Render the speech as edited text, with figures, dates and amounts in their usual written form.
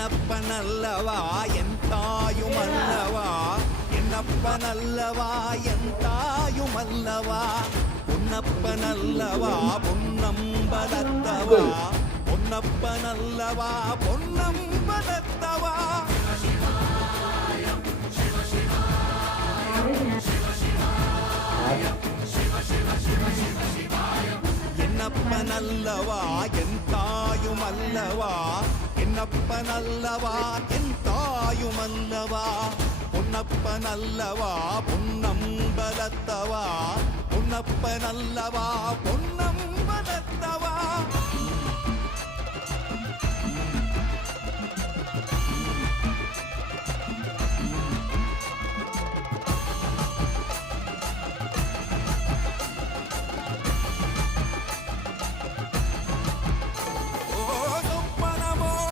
என்னப்பனல்லவா என் தாயுமல்லவா, என்னப்பனல்லவா என் தாயுமல்லவா, பொன்னப்பனல்லவா பொன்னம்பலத்தவா, பொன்னப்பனல்லவா பொன்னம்பலத்தவா. என்னப்பனல்லவா என் தாயுமல்லவா, என்னப்பனல்லவா என் தாயுமல்லவா, பொன்னப்பனல்லவா பொன்னம்பலத்தவா, பொன்னப்பனல்லவா பொன்னம்பலத்தவா.